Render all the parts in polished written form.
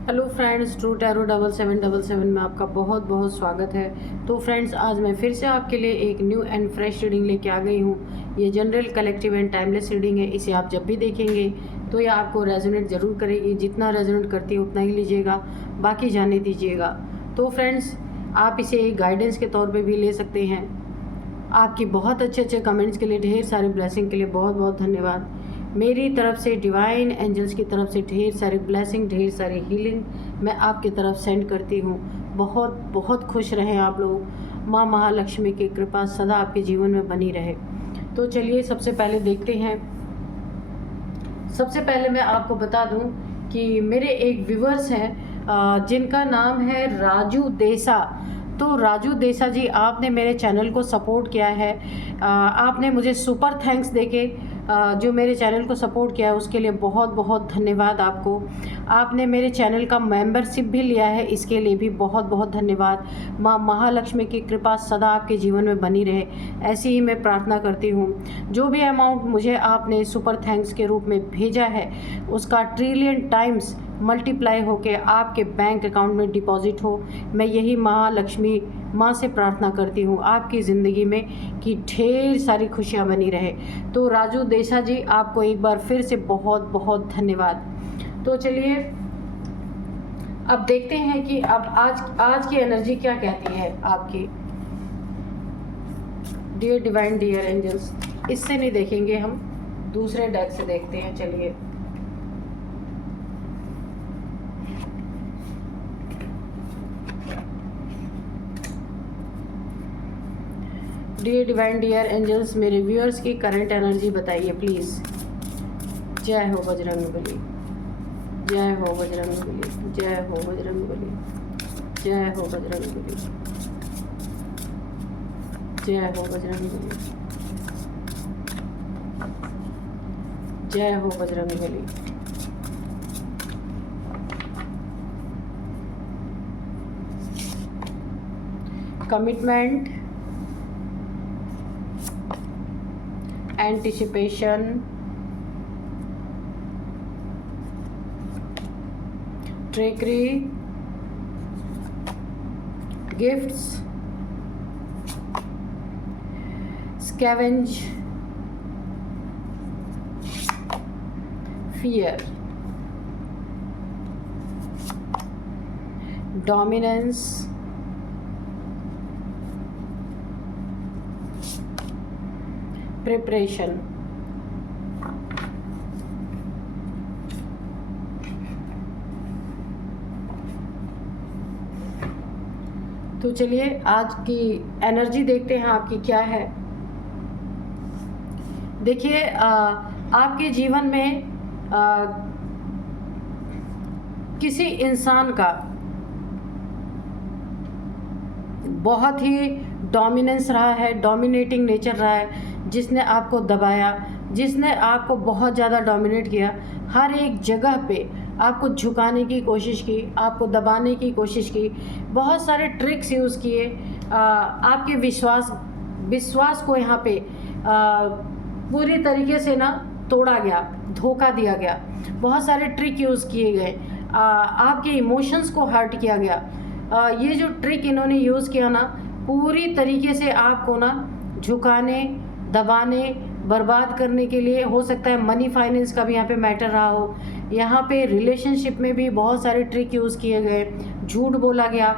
Hello friends, true tarot 7777 में आपका बहुत बहुत स्वागत है। तो फ्रेंड्स, आज मैं फिर से आपके लिए एक न्यू एंड फ्रेश रीडिंग लेके आ गई हूँ। ये general, collective and timeless reading है। इसे आप जब भी देखेंगे तो ये आपको रेजोनेट ज़रूर करेगी। जितना रेजोनेट करती है उतना ही लीजिएगा, बाकी जाने दीजिएगा। तो फ्रेंड्स, आप इसे एक गाइडेंस के तौर पर भी ले सकते हैं। आपकी बहुत अच्छे कमेंट्स के लिए, ढेर सारे ब्लेसिंग के लिए बहुत बहुत धन्यवाद। मेरी तरफ से, डिवाइन एंजल्स की तरफ से ढेर सारे ब्लेसिंग, ढेर सारी हीलिंग मैं आपकी तरफ सेंड करती हूँ। बहुत बहुत खुश रहें आप लोग। माँ महालक्ष्मी की कृपा सदा आपके जीवन में बनी रहे। तो चलिए सबसे पहले देखते हैं। सबसे पहले मैं आपको बता दूं कि मेरे एक व्यूवर्स हैं जिनका नाम है राजू देसा। तो राजू देसा जी, आपने मेरे चैनल को सपोर्ट किया है। आपने मुझे सुपर थैंक्स देके जो मेरे चैनल को सपोर्ट किया है उसके लिए बहुत बहुत धन्यवाद आपको। आपने मेरे चैनल का मेंबरशिप भी लिया है, इसके लिए भी बहुत बहुत धन्यवाद। माँ महालक्ष्मी की कृपा सदा आपके जीवन में बनी रहे, ऐसी ही मैं प्रार्थना करती हूँ। जो भी अमाउंट मुझे आपने सुपर थैंक्स के रूप में भेजा है उसका ट्रिलियन टाइम्स मल्टीप्लाई होके आपके बैंक अकाउंट में डिपॉजिट हो। मैं यही महालक्ष्मी माँ से प्रार्थना करती हूँ आपकी ज़िंदगी में कि ढेर सारी खुशियाँ बनी रहे। तो राजू देसा जी, आपको एक बार फिर से बहुत बहुत धन्यवाद। तो चलिए अब देखते हैं कि अब आज की एनर्जी क्या कहती है आपकी। डियर डिवाइन, डियर एंजल्स, इससे नहीं देखेंगे हम, दूसरे डेक से देखते हैं। चलिए डियर डिवाइन, डियर एंजल्स, मेरे व्यूअर्स की करंट एनर्जी बताइए प्लीज़। जय हो बजरंगबली, जय हो बजरंगबली, जय हो बजरंगबली, जय हो बजरंगबली, जय हो बजरंगबली, जय हो Bajrangbali. Commitment, anticipation, trickery, gifts, scavenge, fear, dominance, preparation. तो चलिए आज की एनर्जी देखते हैं आपकी क्या है। देखिए, आपके जीवन में किसी इंसान का बहुत ही डोमिनेंस रहा है, डोमिनेटिंग नेचर रहा है, जिसने आपको दबाया, जिसने आपको बहुत ज़्यादा डोमिनेट किया। हर एक जगह पे आपको झुकाने की कोशिश की, आपको दबाने की कोशिश की, बहुत सारे ट्रिक्स यूज़ किए। आपके विश्वास को यहाँ पे पूरी तरीके से ना तोड़ा गया, धोखा दिया गया, बहुत सारे ट्रिक यूज़ किए गए, आपके इमोशंस को हर्ट किया गया। ये जो ट्रिक इन्होंने यूज़ किया ना, पूरी तरीके से आपको ना झुकाने, दबाने, बर्बाद करने के लिए। हो सकता है मनी फाइनेंस का भी यहाँ पे मैटर रहा हो। यहाँ पे रिलेशनशिप में भी बहुत सारे ट्रिक यूज़ किए गए, झूठ बोला गया,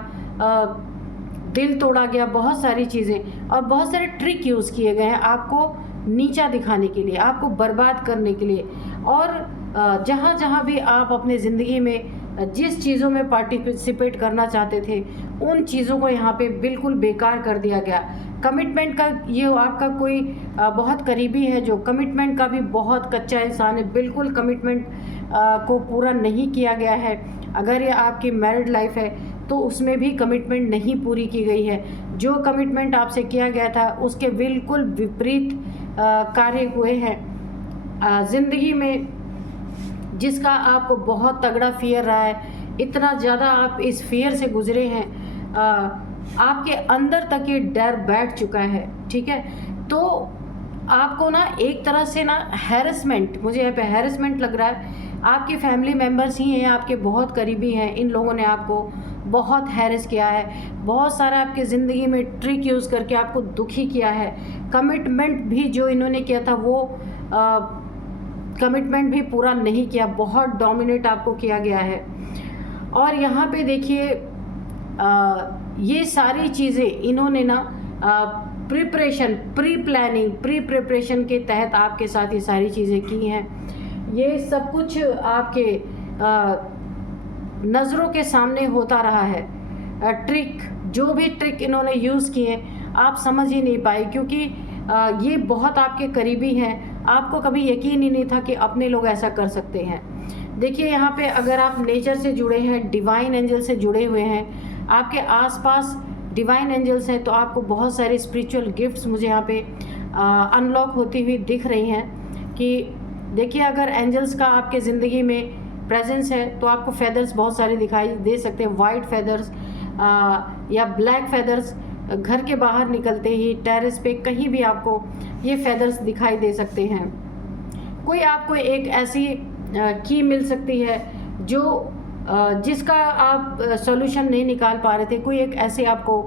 दिल तोड़ा गया, बहुत सारी चीज़ें और बहुत सारे ट्रिक यूज़ किए गए हैं आपको नीचा दिखाने के लिए, आपको बर्बाद करने के लिए। और जहाँ जहाँ भी आप अपने ज़िंदगी में जिस चीज़ों में पार्टिसिपेट करना चाहते थे उन चीज़ों को यहाँ पे बिल्कुल बेकार कर दिया गया। कमिटमेंट का, ये आपका कोई बहुत करीबी है जो कमिटमेंट का भी बहुत कच्चा इंसान है, बिल्कुल कमिटमेंट को पूरा नहीं किया गया है। अगर ये आपकी मैरिड लाइफ है तो उसमें भी कमिटमेंट नहीं पूरी की गई है। जो कमिटमेंट आपसे किया गया था उसके बिल्कुल विपरीत कार्य हुए हैं ज़िंदगी में, जिसका आपको बहुत तगड़ा फियर रहा है। इतना ज़्यादा आप इस फियर से गुजरे हैं, आपके अंदर तक ये डर बैठ चुका है। ठीक है, तो आपको ना एक तरह से ना हैरेसमेंट, मुझे यहाँ पे हैरेसमेंट लग रहा है। आपके फैमिली मेम्बर्स ही हैं, आपके बहुत करीबी हैं, इन लोगों ने आपको बहुत हैरेस किया है, बहुत सारा आपके ज़िंदगी में ट्रिक यूज़ करके आपको दुखी किया है। कमिटमेंट भी जो इन्होंने किया था वो कमिटमेंट भी पूरा नहीं किया, बहुत डोमिनेट आपको किया गया है। और यहाँ पे देखिए ये सारी चीज़ें इन्होंने ना प्रिपरेशन, प्री प्रिपरेशन के तहत आपके साथ ये सारी चीज़ें की हैं। ये सब कुछ आपके नज़रों के सामने होता रहा है। ट्रिक, जो भी ट्रिक इन्होंने यूज़ किए आप समझ ही नहीं पाए, क्योंकि ये बहुत आपके करीबी हैं। आपको कभी यकीन ही नहीं था कि अपने लोग ऐसा कर सकते हैं। देखिए यहाँ पे अगर आप नेचर से जुड़े हैं, डिवाइन एंजल से जुड़े हुए हैं, आपके आसपास डिवाइन एंजल्स हैं, तो आपको बहुत सारे स्पिरिचुअल गिफ्ट्स मुझे यहाँ पे अनलॉक होती हुई दिख रही हैं। कि देखिए अगर एंजल्स का आपके ज़िंदगी में प्रेजेंस है तो आपको फेदर्स बहुत सारे दिखाई दे सकते हैं, वाइट फेदर्स या ब्लैक फेदर्स। घर के बाहर निकलते ही टेरेस पे कहीं भी आपको ये फेदर्स दिखाई दे सकते हैं। कोई आपको एक ऐसी की मिल सकती है जो जिसका आप सॉल्यूशन नहीं निकाल पा रहे थे। कोई एक ऐसी आपको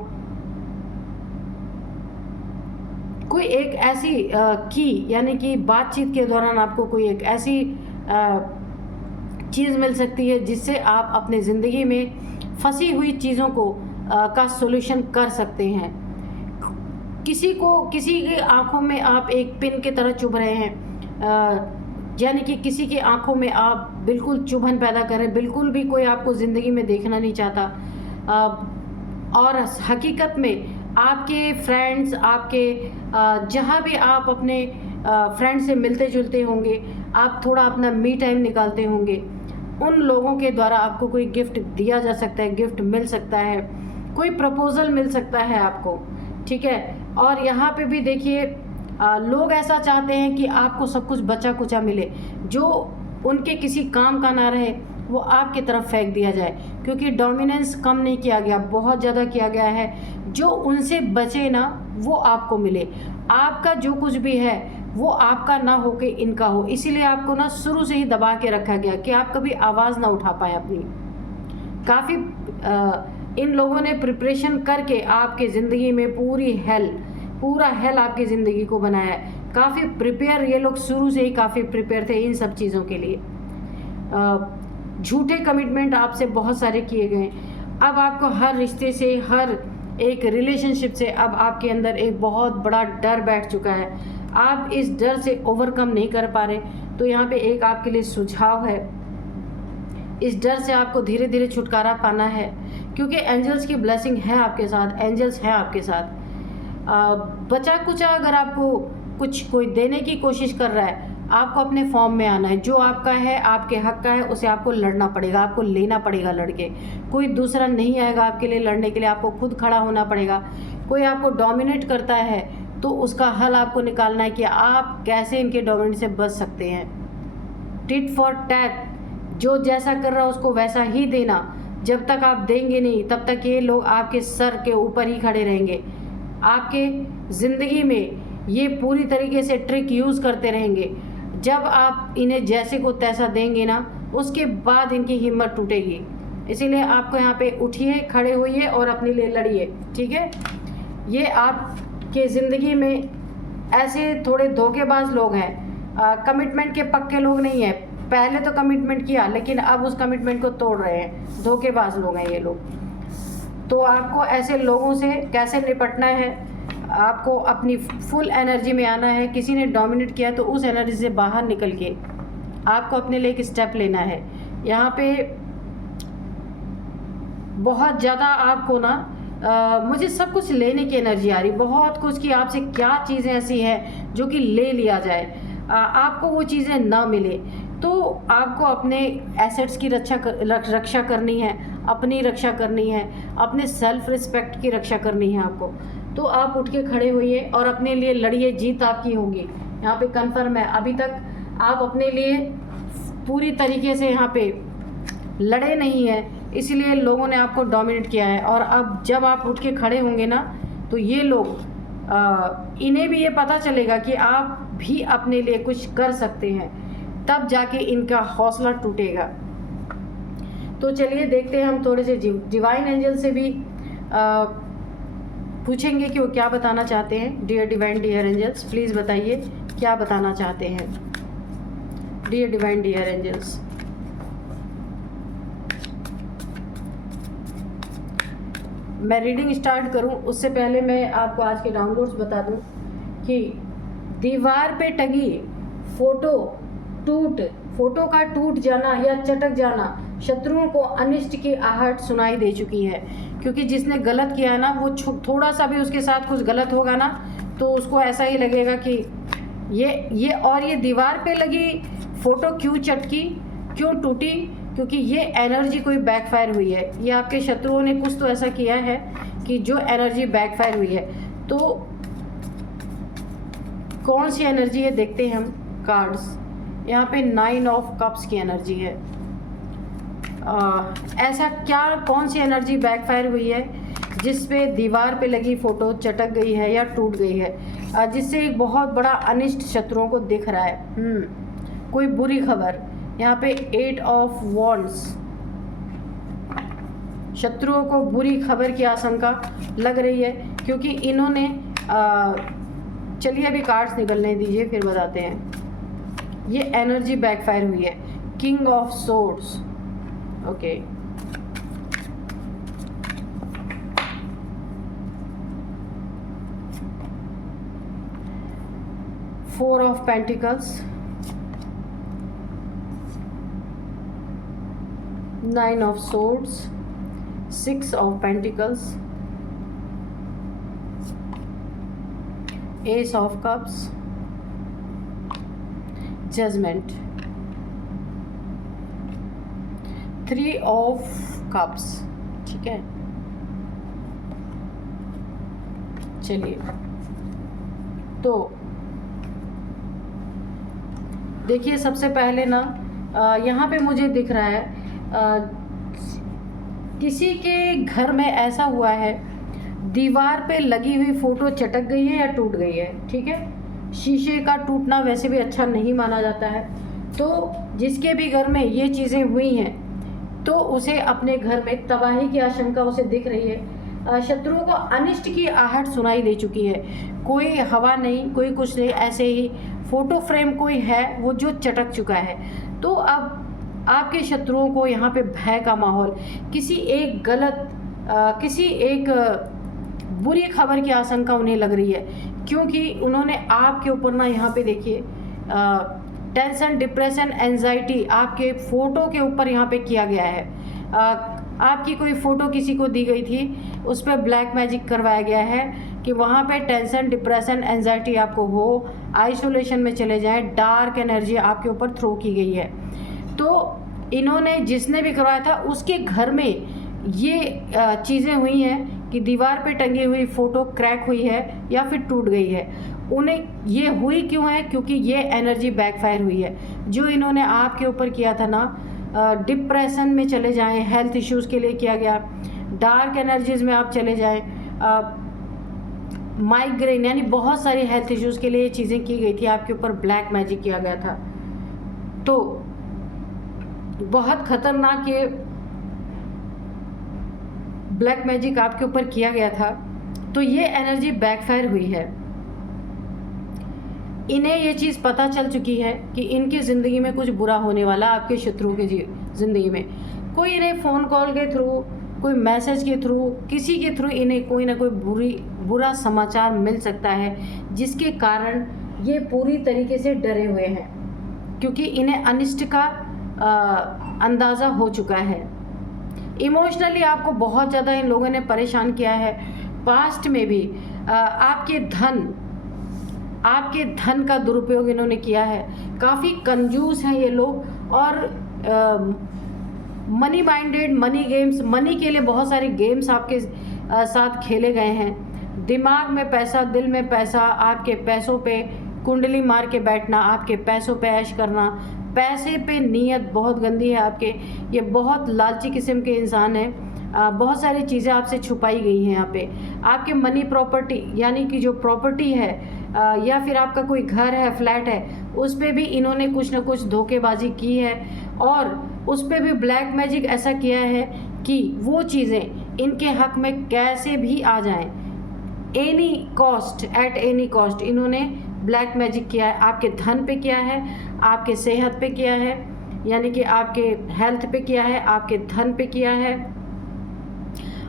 कोई एक ऐसी की, यानी कि बातचीत के दौरान आपको कोई एक ऐसी चीज़ मिल सकती है जिससे आप अपने ज़िंदगी में फंसी हुई चीज़ों को का सॉल्यूशन कर सकते हैं। किसी की आंखों में आप एक पिन की तरह चुभ रहे हैं, यानी कि किसी की आंखों में आप बिल्कुल चुभन पैदा करें, बिल्कुल भी कोई आपको ज़िंदगी में देखना नहीं चाहता। और हकीकत में आपके फ्रेंड्स, आपके जहाँ भी आप अपने फ्रेंड से मिलते जुलते होंगे, आप थोड़ा अपना मी टाइम निकालते होंगे, उन लोगों के द्वारा आपको कोई गिफ्ट दिया जा सकता है, गिफ्ट मिल सकता है, कोई प्रपोज़ल मिल सकता है आपको, ठीक है। और यहाँ पे भी देखिए लोग ऐसा चाहते हैं कि आपको सब कुछ बचा कुचा मिले, जो उनके किसी काम का ना रहे वो आपकी तरफ फेंक दिया जाए, क्योंकि डोमिनेंस कम नहीं किया गया, बहुत ज़्यादा किया गया है। जो उनसे बचे ना वो आपको मिले, आपका जो कुछ भी है वो आपका ना हो के इनका हो। इसीलिए आपको ना शुरू से ही दबा के रखा गया कि आप कभी आवाज़ ना उठा पाए अपनी। काफ़ी इन लोगों ने प्रिपरेशन करके आपके ज़िंदगी में पूरा हेल आपकी ज़िंदगी को बनाया है। काफ़ी प्रिपेयर ये लोग शुरू से ही काफ़ी प्रिपेयर थे इन सब चीज़ों के लिए। झूठे कमिटमेंट आपसे बहुत सारे किए गए। अब आपको हर रिश्ते से, हर एक रिलेशनशिप से अब आपके अंदर एक बहुत बड़ा डर बैठ चुका है। आप इस डर से ओवरकम नहीं कर पा रहे, तो यहाँ पे एक आपके लिए सुझाव है। इस डर से आपको धीरे धीरे छुटकारा पाना है, क्योंकि एंजल्स की ब्लेसिंग है आपके साथ, एंजल्स हैं आपके साथ। बचा कुचा अगर आपको कोई देने की कोशिश कर रहा है, आपको अपने फॉर्म में आना है। जो आपका है, आपके हक का है, उसे आपको लड़ना पड़ेगा, आपको लेना पड़ेगा लड़के। कोई दूसरा नहीं आएगा आपके लिए लड़ने के लिए, आपको खुद खड़ा होना पड़ेगा। कोई आपको डोमिनेट करता है तो उसका हल आपको निकालना है कि आप कैसे इनके डोमिनेट से बच सकते हैं। टिट फॉर टैट, जो जैसा कर रहा है उसको वैसा ही देना। जब तक आप देंगे नहीं तब तक ये लोग आपके सर के ऊपर ही खड़े रहेंगे, आपके ज़िंदगी में ये पूरी तरीके से ट्रिक यूज़ करते रहेंगे। जब आप इन्हें जैसे को तैसा देंगे ना, उसके बाद इनकी हिम्मत टूटेगी। इसीलिए आपको यहाँ पे उठिए, खड़े होइए और अपने लिए लड़िए, ठीक है। ये आपके ज़िंदगी में ऐसे थोड़े धोखेबाज लोग हैं, कमिटमेंट के पक्के लोग नहीं हैं। पहले तो कमिटमेंट किया लेकिन अब उस कमिटमेंट को तोड़ रहे हैं, धोखेबाज लोग हैं ये लोग। तो आपको ऐसे लोगों से कैसे निपटना है, आपको अपनी फुल एनर्जी में आना है। किसी ने डोमिनेट किया तो उस एनर्जी से बाहर निकल के आपको अपने लिए एक स्टेप लेना है। यहाँ पे बहुत ज़्यादा आपको ना मुझे सब कुछ लेने की एनर्जी आ रही, बहुत कुछ कि आपसे क्या चीज़ें ऐसी हैं जो कि ले लिया जाए, आपको वो चीज़ें ना मिले। तो आपको अपने एसेट्स की रक्षा करनी है, अपनी रक्षा करनी है, अपने सेल्फ रिस्पेक्ट की रक्षा करनी है आपको। तो आप उठ के खड़े होइए और अपने लिए लड़िए, जीत आपकी होगी। यहाँ पे कन्फर्म है, अभी तक आप अपने लिए पूरी तरीके से यहाँ पे लड़े नहीं हैं, इसलिए लोगों ने आपको डोमिनेट किया है। और अब जब आप उठ के खड़े होंगे ना, तो ये लोग इन्हें भी ये पता चलेगा कि आप भी अपने लिए कुछ कर सकते हैं। तब जाके इनका हौसला टूटेगा। तो चलिए देखते हैं, हम थोड़े से डिवाइन एंजल से भी पूछेंगे कि वो क्या बताना चाहते हैं। Dear divine dear angels, please बताइए क्या बताना चाहते हैं। डियर डिवाइन डियर एंजल्स, मैं रीडिंग स्टार्ट करूं उससे पहले मैं आपको आज के डाउनलोड्स बता दूं कि दीवार पे टंगी फोटो का टूट जाना या चटक जाना शत्रुओं को अनिष्ट की आहट सुनाई दे चुकी है। क्योंकि जिसने गलत किया है ना, वो थोड़ा सा भी उसके साथ कुछ गलत होगा ना, तो उसको ऐसा ही लगेगा कि ये दीवार पे लगी फ़ोटो क्यों चटकी, क्यों टूटी, क्योंकि ये एनर्जी कोई बैकफायर हुई है। ये आपके शत्रुओं ने कुछ तो ऐसा किया है कि जो एनर्जी बैकफायर हुई है। तो कौन सी एनर्जी है देखते हैं हम। कार्ड्स यहाँ पे 9 ऑफ कप्स की एनर्जी है। ऐसा क्या, कौन सी एनर्जी बैकफायर हुई है जिस पे दीवार पे लगी फ़ोटो चटक गई है या टूट गई है, जिससे एक बहुत बड़ा अनिष्ट शत्रुओं को दिख रहा है। कोई बुरी खबर। यहाँ पे 8 ऑफ वॉन्ड्स, शत्रुओं को बुरी खबर की आशंका लग रही है क्योंकि इन्होंने चलिए अभी कार्ड्स निकलने दीजिए फिर बताते हैं। ये एनर्जी बैकफायर हुई है। King of swords, okay, four of pentacles, 9 of swords, 6 of pentacles, ace of cups, judgment, 3 of cups। ठीक है, चलिए तो देखिए सबसे पहले ना यहाँ पे मुझे दिख रहा है किसी के घर में ऐसा हुआ है, दीवार पे लगी हुई फ़ोटो चटक गई है या टूट गई है। ठीक है, शीशे का टूटना वैसे भी अच्छा नहीं माना जाता है। तो जिसके भी घर में ये चीज़ें हुई हैं तो उसे अपने घर में तबाही की आशंका उसे दिख रही है। शत्रुओं को अनिष्ट की आहट सुनाई दे चुकी है। कोई हवा नहीं, कोई कुछ नहीं, ऐसे ही फ़ोटो फ्रेम कोई है वो जो चटक चुका है। तो अब आपके शत्रुओं को यहाँ पे भय का माहौल, किसी एक बुरी खबर की आशंका उन्हें लग रही है क्योंकि उन्होंने आपके ऊपर ना यहाँ पे देखिए टेंशन, डिप्रेशन, एंजाइटी आपके फ़ोटो के ऊपर यहाँ पे किया गया है। आपकी कोई फ़ोटो किसी को दी गई थी, उस पर ब्लैक मैजिक करवाया गया है कि वहाँ पे टेंशन, डिप्रेशन, एंजाइटी आपको हो, आइसोलेशन में चले जाएं, डार्क एनर्जी आपके ऊपर थ्रो की गई है। तो इन्होंने जिसने भी करवाया था उसके घर में ये चीज़ें हुई हैं कि दीवार पे टंगी हुई फ़ोटो क्रैक हुई है या फिर टूट गई है। उन्हें ये हुई क्यों है? क्योंकि ये एनर्जी बैकफायर हुई है। जो इन्होंने आपके ऊपर किया था ना, डिप्रेशन में चले जाएं, हेल्थ इश्यूज़ के लिए किया गया, डार्क एनर्जीज़ में आप चले जाएं, माइग्रेन यानी बहुत सारी हेल्थ इश्यूज़ के लिए ये चीज़ें की गई थी, आपके ऊपर ब्लैक मैजिक किया गया था। तो बहुत ख़तरनाक ये ब्लैक मैजिक आपके ऊपर किया गया था। तो ये एनर्जी बैकफायर हुई है। इन्हें ये चीज़ पता चल चुकी है कि इनकी ज़िंदगी में कुछ बुरा होने वाला, आपके शत्रुओं की ज़िंदगी में। कोई इन्हें फ़ोन कॉल के थ्रू, कोई मैसेज के थ्रू, किसी के थ्रू इन्हें कोई ना कोई बुरा समाचार मिल सकता है, जिसके कारण ये पूरी तरीके से डरे हुए हैं क्योंकि इन्हें अनिष्ट का अंदाज़ा हो चुका है। इमोशनली आपको बहुत ज़्यादा इन लोगों ने परेशान किया है। पास्ट में भी आपके धन का दुरुपयोग इन्होंने किया है। काफ़ी कंजूस हैं ये लोग और money minded, money games, money के लिए बहुत सारे गेम्स आपके साथ खेले गए हैं। दिमाग में पैसा, दिल में पैसा, आपके पैसों पे कुंडली मार के बैठना, आपके पैसों पे ऐश करना, पैसे पे नीयत बहुत गंदी है आपके। ये बहुत लालची किस्म के इंसान हैं। बहुत सारी चीज़ें आपसे छुपाई गई हैं यहाँ पे। आपके मनी प्रॉपर्टी यानी कि जो प्रॉपर्टी है या फिर आपका कोई घर है, फ्लैट है, उस पे भी इन्होंने कुछ ना कुछ धोखेबाजी की है और उस पे भी ब्लैक मैजिक ऐसा किया है कि वो चीज़ें इनके हक में कैसे भी आ जाएं, any cost, at any cost इन्होंने ब्लैक मैजिक किया है। आपके धन पे किया है, आपके सेहत पे किया है, यानी कि आपके हेल्थ पे किया है, आपके धन पे किया है,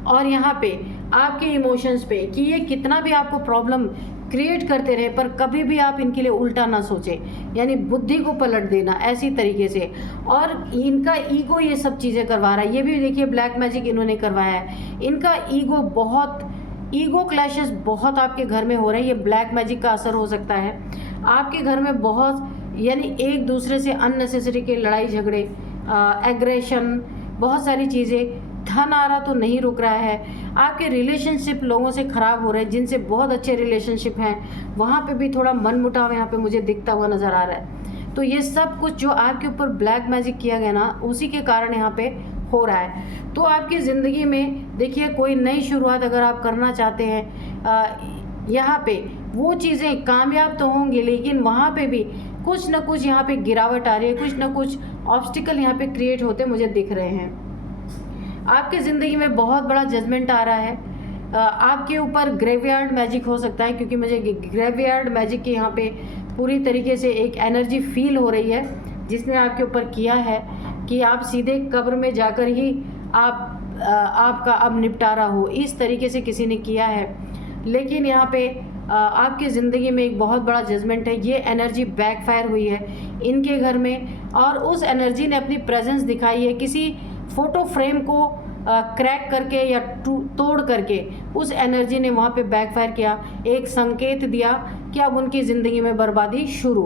और यहाँ पे आपके इमोशंस पे कि ये कितना भी आपको प्रॉब्लम क्रिएट करते रहे पर कभी भी आप इनके लिए उल्टा ना सोचें, यानी बुद्धि को पलट देना ऐसी तरीके से। और इनका ईगो ये सब चीज़ें करवा रहा है, ये भी देखिए ब्लैक मैजिक इन्होंने करवाया है। इनका ईगो क्लैशेस बहुत आपके घर में हो रहे हैं, ये ब्लैक मैजिक का असर हो सकता है। आपके घर में बहुत, यानी एक दूसरे से अननेसेसरी के लड़ाई झगड़े, एग्रेशन, बहुत सारी चीज़ें, धन आ रहा तो नहीं रुक रहा है। आपके रिलेशनशिप लोगों से ख़राब हो रहे हैं, जिनसे बहुत अच्छे रिलेशनशिप हैं वहाँ पे भी थोड़ा मनमुटाव यहाँ पे मुझे दिखता हुआ नज़र आ रहा है। तो ये सब कुछ जो आपके ऊपर ब्लैक मैजिक किया गया ना, उसी के कारण यहाँ पे हो रहा है। तो आपकी ज़िंदगी में देखिए कोई नई शुरुआत अगर आप करना चाहते हैं, यहाँ पे वो चीज़ें कामयाब तो होंगी, लेकिन वहाँ पे भी कुछ ना कुछ यहाँ पे गिरावट आ रही है, कुछ ना कुछ ऑब्स्टिकल यहाँ पे क्रिएट होते मुझे दिख रहे हैं। आपकी ज़िंदगी में बहुत बड़ा जजमेंट आ रहा है। आपके ऊपर ग्रेवयार्ड मैजिक हो सकता है, क्योंकि मुझे ग्रेवयार्ड मैजिक की यहाँ पे पूरी तरीके से एक एनर्जी फील हो रही है जिसने आपके ऊपर किया है कि आप सीधे कब्र में जाकर ही आपका अब निपटारा हो, इस तरीके से किसी ने किया है। लेकिन यहाँ पे आपकी ज़िंदगी में एक बहुत बड़ा जजमेंट है, ये एनर्जी बैकफायर हुई है इनके घर में, और उस एनर्जी ने अपनी प्रेजेंस दिखाई है किसी फ़ोटो फ्रेम को क्रैक करके या तोड़ करके। उस एनर्जी ने वहाँ पे बैकफायर किया, एक संकेत दिया कि अब उनकी ज़िंदगी में बर्बादी शुरू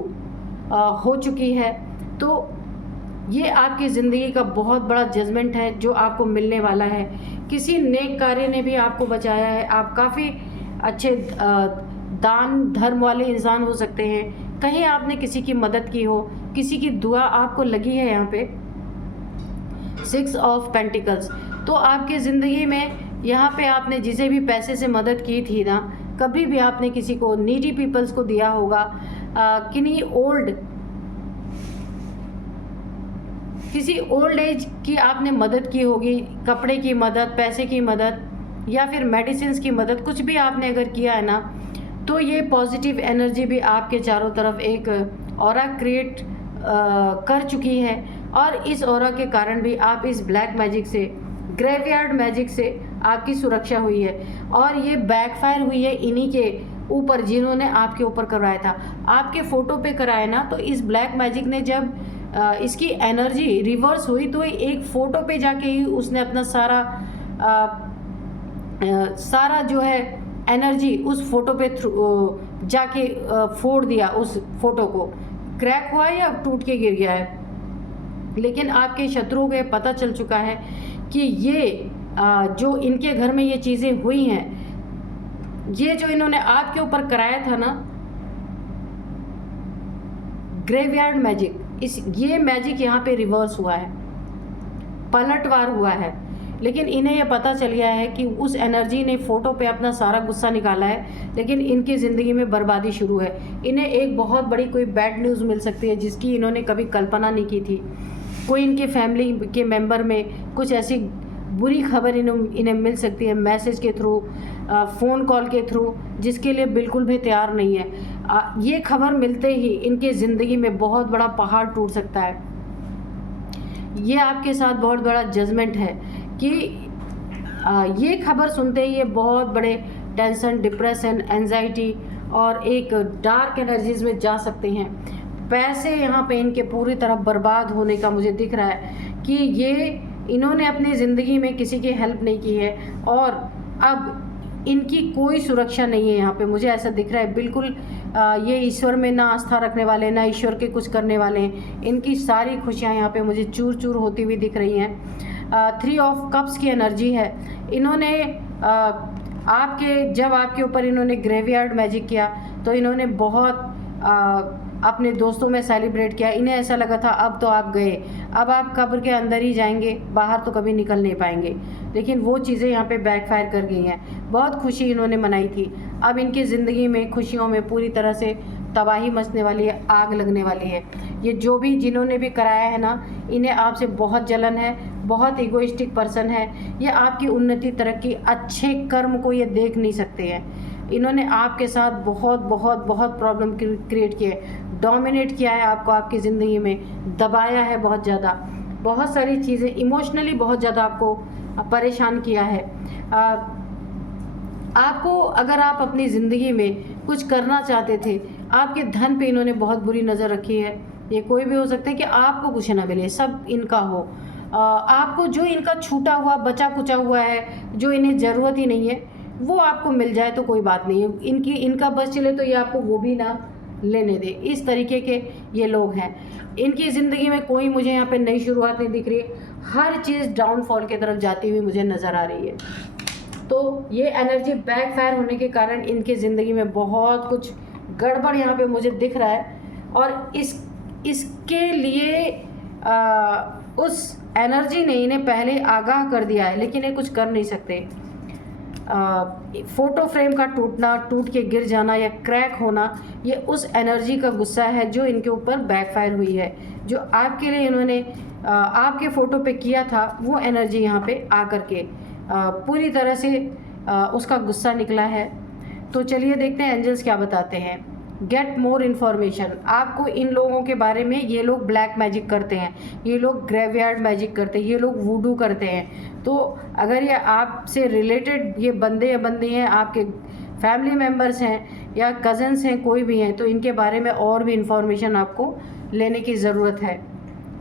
हो चुकी है। तो ये आपकी ज़िंदगी का बहुत बड़ा जजमेंट है जो आपको मिलने वाला है। किसी नेक कार्य ने भी आपको बचाया है, आप काफ़ी अच्छे दान धर्म वाले इंसान हो सकते हैं। कहीं आपने किसी की मदद की हो, किसी की दुआ आपको लगी है। यहाँ पे 6 ऑफ पेंटिकल्स, तो आपकी ज़िंदगी में यहाँ पे आपने जिसे भी पैसे से मदद की थी ना, कभी भी आपने किसी को, नीडी पीपल्स को दिया होगा, किसी ओल्ड एज की आपने मदद की होगी, कपड़े की मदद, पैसे की मदद या फिर मेडिसिन की मदद, कुछ भी आपने अगर किया है ना, तो ये पॉजिटिव एनर्जी भी आपके चारों तरफ एक ऑरा क्रिएट कर चुकी है। और इस ऑरा के कारण भी आप इस ब्लैक मैजिक से, ग्रेवयार्ड मैजिक से आपकी सुरक्षा हुई है। और ये बैकफायर हुई है इन्हीं के ऊपर जिन्होंने आपके ऊपर करवाया था। आपके फ़ोटो पे कराया ना, तो इस ब्लैक मैजिक ने जब इसकी एनर्जी रिवर्स हुई तो एक फ़ोटो पे जाके ही उसने अपना सारा जो है एनर्जी उस फोटो पे जाके फोड़ दिया। उस फोटो को क्रैक हुआ या टूट के गिर गया है, लेकिन आपके शत्रुओं को पता चल चुका है कि ये जो इनके घर में ये चीज़ें हुई हैं, ये जो इन्होंने आपके ऊपर कराया था ना ग्रेवयार्ड मैजिक, ये मैजिक यहाँ पे रिवर्स हुआ है, पलटवार हुआ है। लेकिन इन्हें यह पता चल गया है कि उस एनर्जी ने फ़ोटो पे अपना सारा गुस्सा निकाला है, लेकिन इनकी ज़िंदगी में बर्बादी शुरू है। इन्हें एक बहुत बड़ी कोई बैड न्यूज़ मिल सकती है जिसकी इन्होंने कभी कल्पना नहीं की थी। कोई इनके फैमिली के मेंबर में कुछ ऐसी बुरी खबर इन्हें मिल सकती है, मैसेज के थ्रू, फ़ोन कॉल के थ्रू, जिसके लिए बिल्कुल भी तैयार नहीं है। ये खबर मिलते ही इनके ज़िंदगी में बहुत बड़ा पहाड़ टूट सकता है। ये आपके साथ बहुत बड़ा जजमेंट है कि ये खबर सुनते ही ये बहुत बड़े टेंशन, डिप्रेशन, एंजाइटी और एक डार्क एनर्जीज में जा सकते हैं। पैसे यहाँ पे इनके पूरी तरह बर्बाद होने का मुझे दिख रहा है कि इन्होंने अपनी ज़िंदगी में किसी की हेल्प नहीं की है और अब इनकी कोई सुरक्षा नहीं है। यहाँ पे मुझे ऐसा दिख रहा है बिल्कुल ये ईश्वर में ना आस्था रखने वाले, ना ईश्वर के कुछ करने वाले हैं। इनकी सारी खुशियाँ यहाँ पे मुझे चूर चूर होती हुई दिख रही हैं। 3 ऑफ कप्स की एनर्जी है। इन्होंने जब आपके ऊपर इन्होंने ग्रेवयार्ड मैजिक किया तो इन्होंने बहुत अपने दोस्तों में सेलिब्रेट किया, इन्हें ऐसा लगा था अब तो आप गए, अब आप कब्र के अंदर ही जाएंगे, बाहर तो कभी निकल नहीं पाएंगे। लेकिन वो चीज़ें यहाँ पे बैकफायर कर गई हैं। बहुत खुशी इन्होंने मनाई थी, अब इनकी ज़िंदगी में खुशियों में पूरी तरह से तबाही मचने वाली है, आग लगने वाली है। ये जो भी जिन्होंने भी कराया है ना, इन्हें आपसे बहुत जलन है, बहुत इगोइस्टिक पर्सन है। ये आपकी उन्नति, तरक्की, अच्छे कर्म को ये देख नहीं सकते हैं। इन्होंने आपके साथ बहुत बहुत बहुत प्रॉब्लम क्रिएट किए, डोमिनेट किया है आपको, आपकी ज़िंदगी में दबाया है बहुत ज़्यादा, बहुत सारी चीज़ें इमोशनली बहुत ज़्यादा आपको परेशान किया है। आपको अगर आप अपनी ज़िंदगी में कुछ करना चाहते थे, आपके धन पे इन्होंने बहुत बुरी नज़र रखी है। ये कोई भी हो सकता है कि आपको कुछ ना मिले, सब इनका हो। आपको जो इनका छूटा हुआ, बचा कुचा हुआ है, जो इन्हें ज़रूरत ही नहीं है, वो आपको मिल जाए तो कोई बात नहीं है। इनका बस चले तो ये आपको वो भी ना लेने दे। इस तरीके के ये लोग हैं। इनकी ज़िंदगी में कोई मुझे यहाँ पे नई शुरुआत नहीं दिख रही है, हर चीज़ डाउनफॉल की तरफ जाती हुई मुझे नज़र आ रही है। तो ये एनर्जी बैकफायर होने के कारण इनकी ज़िंदगी में बहुत कुछ गड़बड़ यहाँ पे मुझे दिख रहा है। और इसके लिए उस एनर्जी ने इन्हें पहले आगाह कर दिया है, लेकिन ये कुछ कर नहीं सकते। फ़ोटो फ्रेम का टूटना, टूट के गिर जाना या क्रैक होना, ये उस एनर्जी का गुस्सा है जो इनके ऊपर बैकफायर हुई है। जो आपके लिए इन्होंने आपके फ़ोटो पे किया था, वो एनर्जी यहाँ पे आकर के पूरी तरह से उसका गुस्सा निकला है। तो चलिए देखते हैं एंजल्स क्या बताते हैं। Get more information. आपको इन लोगों के बारे में, ये लोग ब्लैक मैजिक करते हैं, ये लोग ग्रेवयार्ड मैजिक करते हैं, ये लोग वूडू करते हैं। तो अगर ये आपसे रिलेटेड ये बंदे या बंदी हैं, आपके फैमिली मेम्बर्स हैं या कज़न्स हैं, कोई भी हैं, तो इनके बारे में और भी इन्फॉर्मेशन आपको लेने की ज़रूरत है।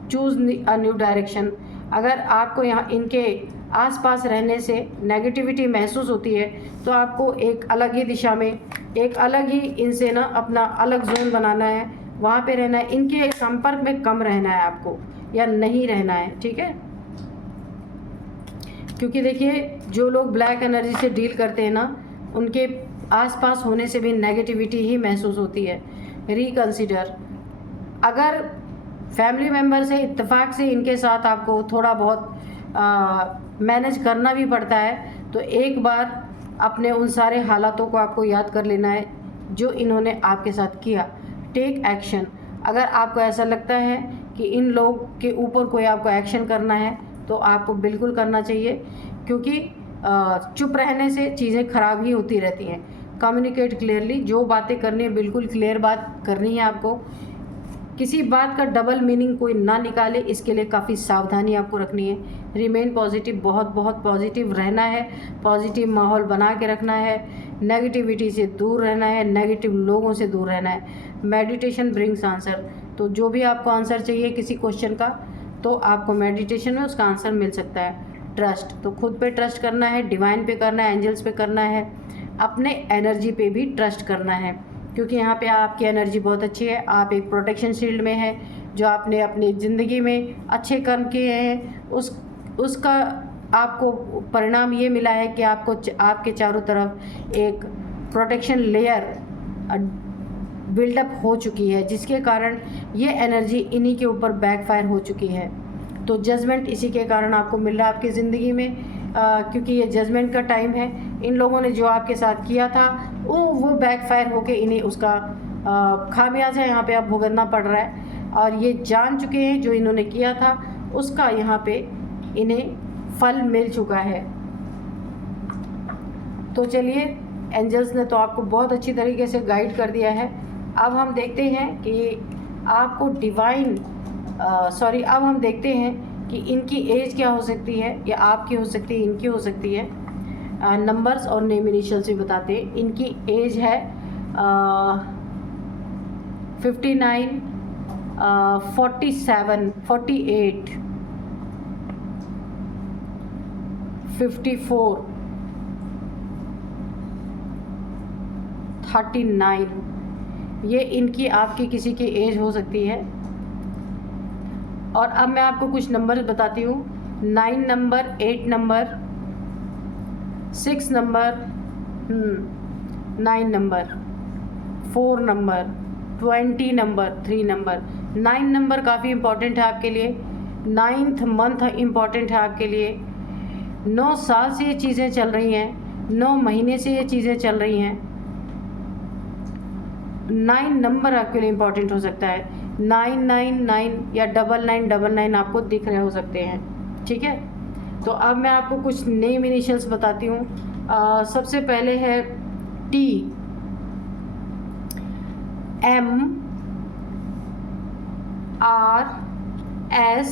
Choose a new direction. अगर आपको यहाँ इनके आसपास रहने से नेगेटिविटी महसूस होती है, तो आपको एक अलग ही दिशा में, एक अलग ही इनसे ना अपना अलग जोन बनाना है, वहाँ पे रहना है। इनके संपर्क में कम रहना है आपको, या नहीं रहना है, ठीक है। क्योंकि देखिए, जो लोग ब्लैक एनर्जी से डील करते हैं ना, उनके आसपास होने से भी नेगेटिविटी ही महसूस होती है। रिकंसिडर। अगर फैमिली मेम्बर से इत्तेफाक से इनके साथ आपको थोड़ा बहुत मैनेज करना भी पड़ता है, तो एक बार अपने उन सारे हालातों को आपको याद कर लेना है जो इन्होंने आपके साथ किया। Take action. अगर आपको ऐसा लगता है कि इन लोग के ऊपर कोई आपको एक्शन करना है, तो आपको बिल्कुल करना चाहिए, क्योंकि चुप रहने से चीज़ें ख़राब ही होती रहती हैं। Communicate clearly. जो बातें करनी है, बिल्कुल क्लियर बात करनी है आपको। किसी बात का डबल मीनिंग कोई ना निकाले, इसके लिए काफ़ी सावधानी आपको रखनी है। Remain positive. बहुत बहुत पॉजिटिव रहना है, पॉजिटिव माहौल बना के रखना है, नेगेटिविटी से दूर रहना है, नेगेटिव लोगों से दूर रहना है। Meditation brings answer. तो जो भी आपको आंसर चाहिए किसी क्वेश्चन का, तो आपको मेडिटेशन में उसका आंसर मिल सकता है। ट्रस्ट। तो खुद पे ट्रस्ट करना है, डिवाइन पे करना है, एंजल्स पे करना है, अपने एनर्जी पे भी ट्रस्ट करना है, क्योंकि यहाँ पे आपकी एनर्जी बहुत अच्छी है। आप एक प्रोटेक्शन शील्ड में हैं। जो आपने अपनी ज़िंदगी में अच्छे कर्म किए हैं, उसका आपको परिणाम ये मिला है कि आपके चारों तरफ एक प्रोटेक्शन लेयर बिल्डअप हो चुकी है, जिसके कारण ये एनर्जी इन्हीं के ऊपर बैकफायर हो चुकी है। तो जजमेंट इसी के कारण आपको मिल रहा है आपकी ज़िंदगी में, क्योंकि ये जजमेंट का टाइम है। इन लोगों ने जो आपके साथ किया था, वो बैकफायर होके इन्हें उसका खामियाजा यहाँ पे अब भुगतना पड़ रहा है, और ये जान चुके हैं जो इन्होंने किया था उसका यहाँ पे इन्हें फल मिल चुका है। तो चलिए, एंजल्स ने तो आपको बहुत अच्छी तरीके से गाइड कर दिया है। अब हम देखते हैं कि आपको अब हम देखते हैं कि इनकी एज क्या हो सकती है, या आपकी हो सकती है, इनकी हो सकती है। नंबर्स और नेम इनिशियल्स भी बताते हैं। इनकी एज है 59, 47, 48, 54, 39। ये इनकी आपकी किसी की एज हो सकती है। और अब मैं आपको कुछ नंबर बताती हूँ। 9 number, 8 number, 6 number, 9 number, 4 number, 20 number, 3 number, 9 number काफ़ी इम्पॉर्टेंट है आपके लिए। 9th मंथ इम्पॉर्टेंट है आपके लिए। 9 साल से ये चीज़ें चल रही हैं, 9 महीने से ये चीज़ें चल रही हैं। 9 नंबर आपके लिए इम्पॉर्टेंट हो सकता है। 999 या 9999 आपको दिख रहे हो सकते हैं, ठीक है। तो अब मैं आपको कुछ नेम इनिशियल्स बताती हूँ। सबसे पहले है T, M, R, S,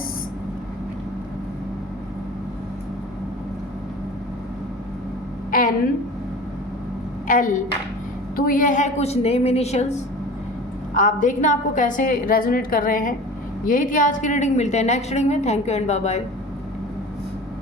N, L। तो ये है कुछ नेम इनिशियल्स। आप देखना आपको कैसे रेजोनेट कर रहे हैं। यही थी आज की रीडिंग। मिलते हैं नेक्स्ट रीडिंग में। Thank you and bye bye.